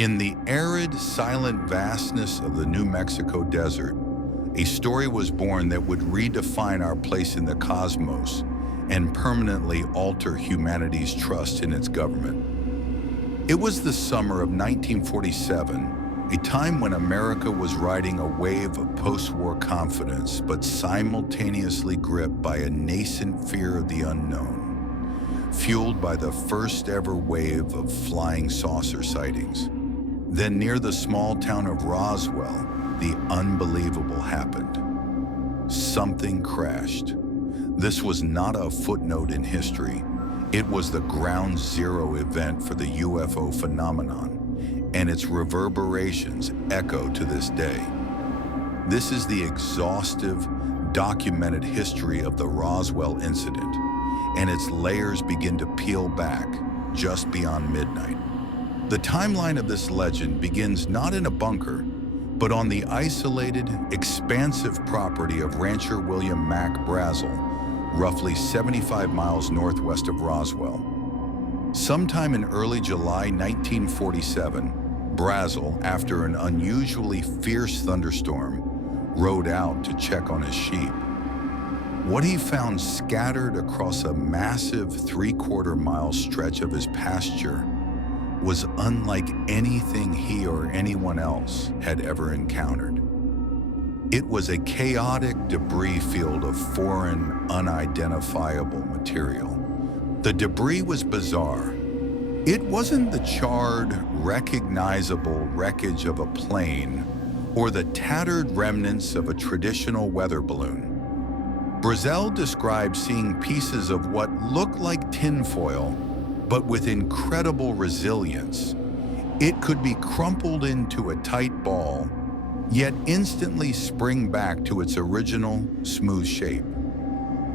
In the arid, silent vastness of the New Mexico desert, a story was born that would redefine our place in the cosmos and permanently alter humanity's trust in its government. It was the summer of 1947, a time when America was riding a wave of post-war confidence, but simultaneously gripped by a nascent fear of the unknown, fueled by the first ever wave of flying saucer sightings. Then near the small town of Roswell, the unbelievable happened. Something crashed. This was not a footnote in history. It was the ground zero event for the UFO phenomenon, and its reverberations echo to this day. This is the exhaustive, documented history of the Roswell Incident, and its layers begin to peel back just beyond midnight. The timeline of this legend begins not in a bunker, but on the isolated, expansive property of rancher William Mack Brazel, roughly 75 miles northwest of Roswell. Sometime in early July 1947, Brazel, after an unusually fierce thunderstorm, rode out to check on his sheep. What he found scattered across a massive 3/4-mile stretch of his pasture was unlike anything he or anyone else had ever encountered. It was a chaotic debris field of foreign, unidentifiable material. The debris was bizarre. It wasn't the charred, recognizable wreckage of a plane or the tattered remnants of a traditional weather balloon. Brazel described seeing pieces of what looked like tinfoil, but with incredible resilience. It could be crumpled into a tight ball, yet instantly spring back to its original, smooth shape.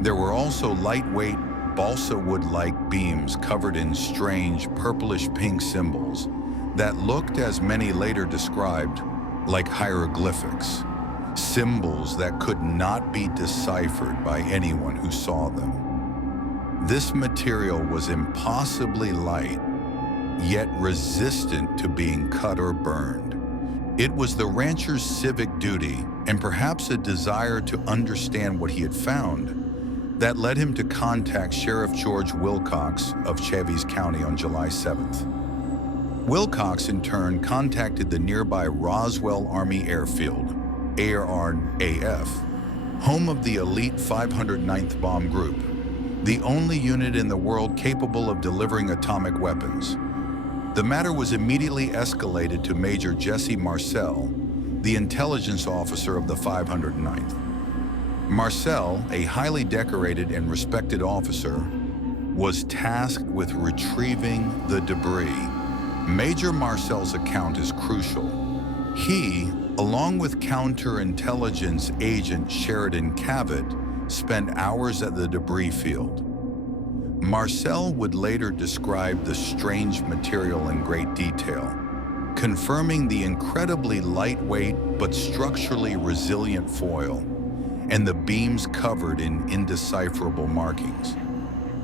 There were also lightweight, balsa wood-like beams covered in strange, purplish-pink symbols that looked, as many later described, like hieroglyphics, symbols that could not be deciphered by anyone who saw them. This material was impossibly light, yet resistant to being cut or burned. It was the rancher's civic duty, and perhaps a desire to understand what he had found, that led him to contact Sheriff George Wilcox of Chaves County on July 7th. Wilcox, in turn, contacted the nearby Roswell Army Airfield, RAAF, home of the elite 509th Bomb Group, the only unit in the world capable of delivering atomic weapons. The matter was immediately escalated to Major Jesse Marcel, the intelligence officer of the 509th. Marcel, a highly decorated and respected officer, was tasked with retrieving the debris. Major Marcel's account is crucial. He, along with counterintelligence agent Sheridan Cavett, spent hours at the debris field. Marcel would later describe the strange material in great detail, confirming the incredibly lightweight but structurally resilient foil and the beams covered in indecipherable markings.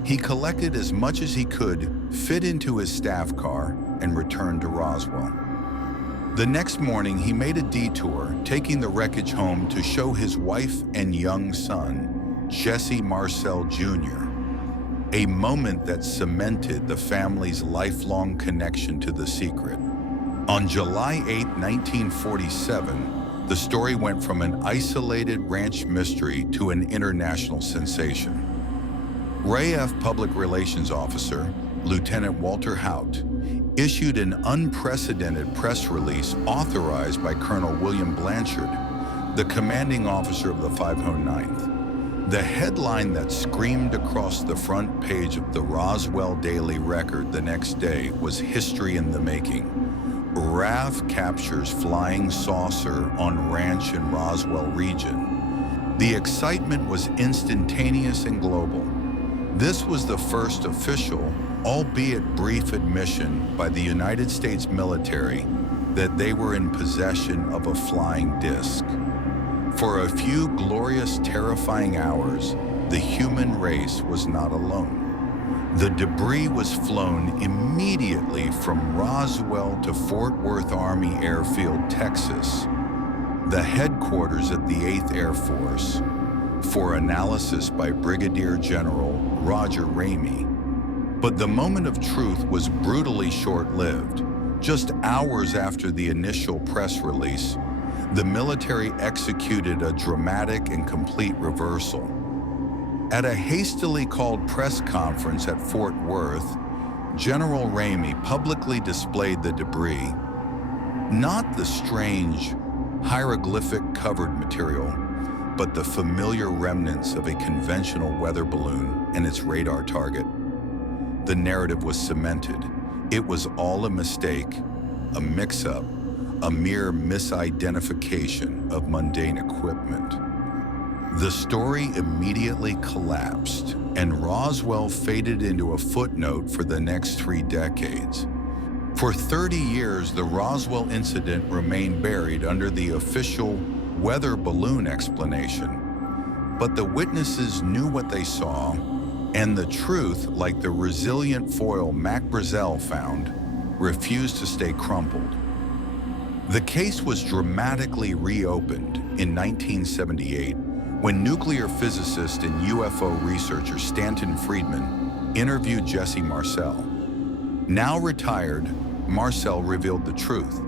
He collected as much as he could, fit into his staff car, and returned to Roswell. The next morning, he made a detour, taking the wreckage home to show his wife and young son, Jesse Marcel Jr., a moment that cemented the family's lifelong connection to the secret. On July 8, 1947, the story went from an isolated ranch mystery to an international sensation. RAAF Public Relations Officer, Lieutenant Walter Haut, issued an unprecedented press release authorized by Colonel William Blanchard, the commanding officer of the 509th. The headline that screamed across the front page of the Roswell Daily Record the next day was history in the making. RAAF captures flying saucer on ranch in Roswell region. The excitement was instantaneous and global. This was the first official, albeit brief, admission by the United States military that they were in possession of a flying disc. For a few glorious, terrifying hours, the human race was not alone. The debris was flown immediately from Roswell to Fort Worth Army Airfield, Texas, the headquarters of the 8th Air Force, for analysis by Brigadier General Roger Ramey. But the moment of truth was brutally short-lived. Just hours after the initial press release, the military executed a dramatic and complete reversal. At a hastily called press conference at Fort Worth, General Ramey publicly displayed the debris, not the strange hieroglyphic covered material, but the familiar remnants of a conventional weather balloon and its radar target. The narrative was cemented. It was all a mistake, a mix-up, a mere misidentification of mundane equipment. The story immediately collapsed, and Roswell faded into a footnote for the next 3 decades. For 30 years, the Roswell Incident remained buried under the official weather balloon explanation. But the witnesses knew what they saw, and the truth, like the resilient foil Brazel found, refused to stay crumpled. The case was dramatically reopened in 1978 when nuclear physicist and UFO researcher Stanton Friedman interviewed Jesse Marcel. Now retired, Marcel revealed the truth.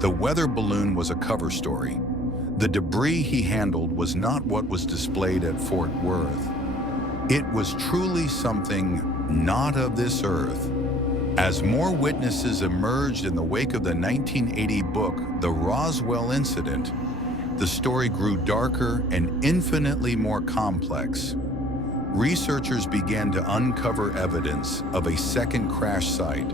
The weather balloon was a cover story. The debris he handled was not what was displayed at Fort Worth. It was truly something not of this earth. As more witnesses emerged in the wake of the 1980 book, The Roswell Incident, the story grew darker and infinitely more complex. Researchers began to uncover evidence of a second crash site,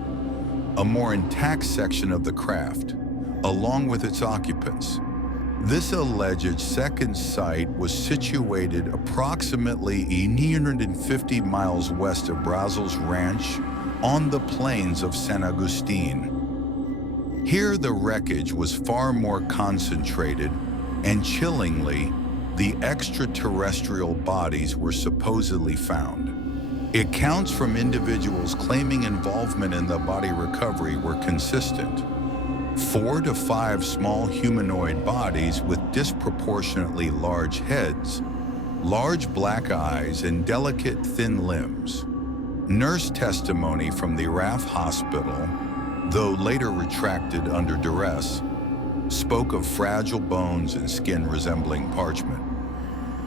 a more intact section of the craft, along with its occupants. This alleged second site was situated approximately 850 miles west of Brazel's ranch on the plains of San Agustin. Here, the wreckage was far more concentrated, and chillingly, the extraterrestrial bodies were supposedly found. Accounts from individuals claiming involvement in the body recovery were consistent. 4 to 5 small humanoid bodies with disproportionately large heads, large black eyes, and delicate thin limbs. Nurse testimony from the RAAF hospital, though later retracted under duress, spoke of fragile bones and skin resembling parchment.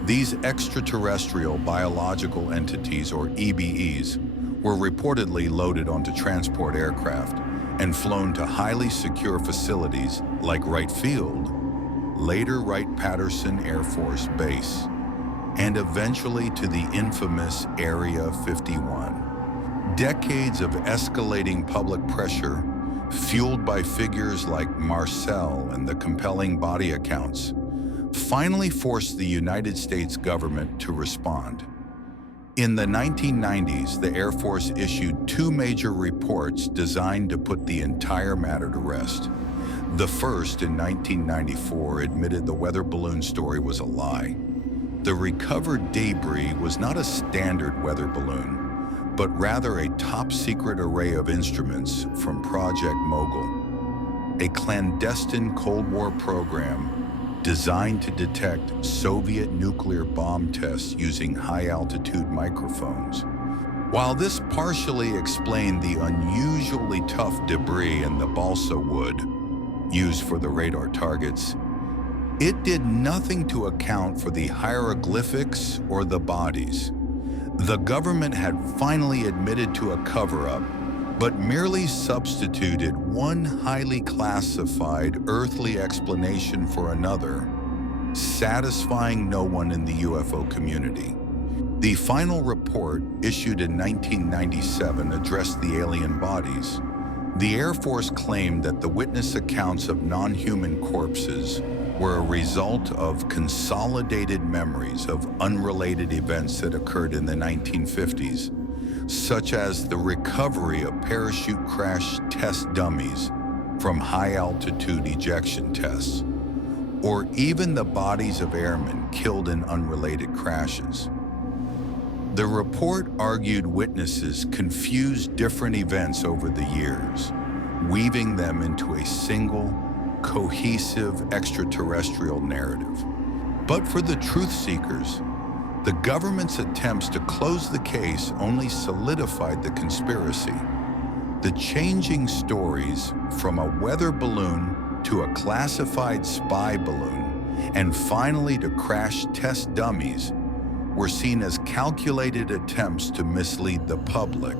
These extraterrestrial biological entities, or EBEs, were reportedly loaded onto transport aircraft and flown to highly secure facilities like Wright Field, later Wright-Patterson Air Force Base, and eventually to the infamous Area 51. Decades of escalating public pressure, fueled by figures like Marcel and the compelling body accounts, finally forced the United States government to respond. In the 1990s, the Air Force issued 2 major reports designed to put the entire matter to rest. The first, in 1994, admitted the weather balloon story was a lie. The recovered debris was not a standard weather balloon, but rather a top-secret array of instruments from Project Mogul, a clandestine Cold War program designed to detect Soviet nuclear bomb tests using high-altitude microphones. While this partially explained the unusually tough debris in the balsa wood used for the radar targets, it did nothing to account for the hieroglyphics or the bodies. The government had finally admitted to a cover-up, but merely substituted one highly classified earthly explanation for another, satisfying no one in the UFO community. The final report, issued in 1997, addressed the alien bodies. The Air Force claimed that the witness accounts of non-human corpses were a result of consolidated memories of unrelated events that occurred in the 1950s, such as the recovery of parachute crash test dummies from high-altitude ejection tests, or even the bodies of airmen killed in unrelated crashes. The report argued witnesses confused different events over the years, weaving them into a single, cohesive extraterrestrial narrative. But for the truth seekers, the government's attempts to close the case only solidified the conspiracy. The changing stories, from a weather balloon to a classified spy balloon, and finally to crash test dummies, were seen as calculated attempts to mislead the public.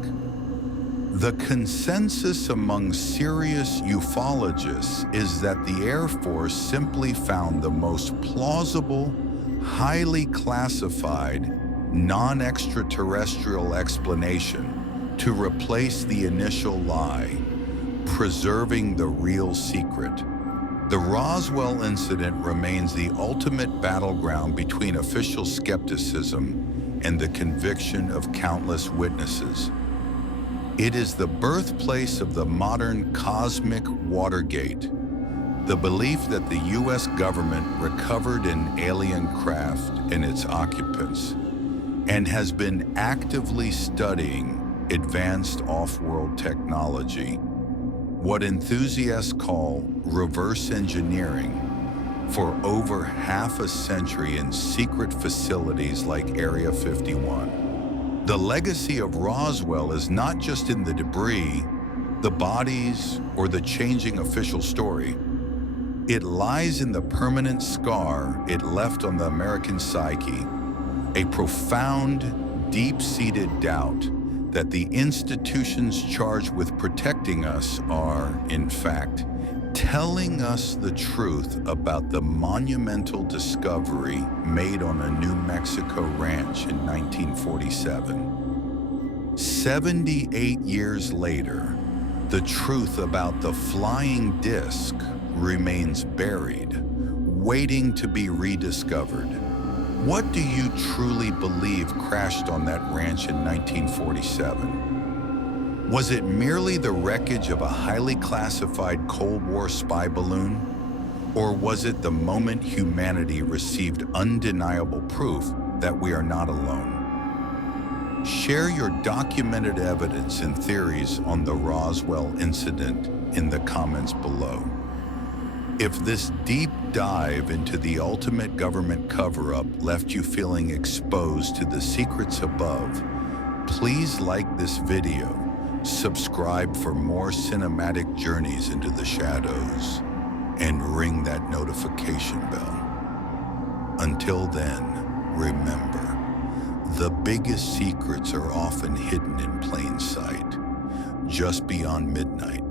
The consensus among serious ufologists is that the Air Force simply found the most plausible, highly classified, non-extraterrestrial explanation to replace the initial lie, preserving the real secret. The Roswell Incident remains the ultimate battleground between official skepticism and the conviction of countless witnesses. It is the birthplace of the modern cosmic Watergate, the belief that the U.S. government recovered an alien craft and its occupants, and has been actively studying advanced off-world technology, what enthusiasts call reverse engineering, for over half a century in secret facilities like Area 51. The legacy of Roswell is not just in the debris, the bodies, or the changing official story. It lies in the permanent scar it left on the American psyche, a profound, deep-seated doubt that the institutions charged with protecting us are, in fact, telling us the truth about the monumental discovery made on a New Mexico ranch in 1947. 78 years later, the truth about the flying disc remains buried, waiting to be rediscovered. What do you truly believe crashed on that ranch in 1947? Was it merely the wreckage of a highly classified Cold War spy balloon? Or was it the moment humanity received undeniable proof that we are not alone? Share your documented evidence and theories on the Roswell Incident in the comments below. If this deep dive into the ultimate government cover-up left you feeling exposed to the secrets above, please like this video, subscribe for more cinematic journeys into the shadows, and ring that notification bell. Until then, remember, the biggest secrets are often hidden in plain sight, just beyond midnight.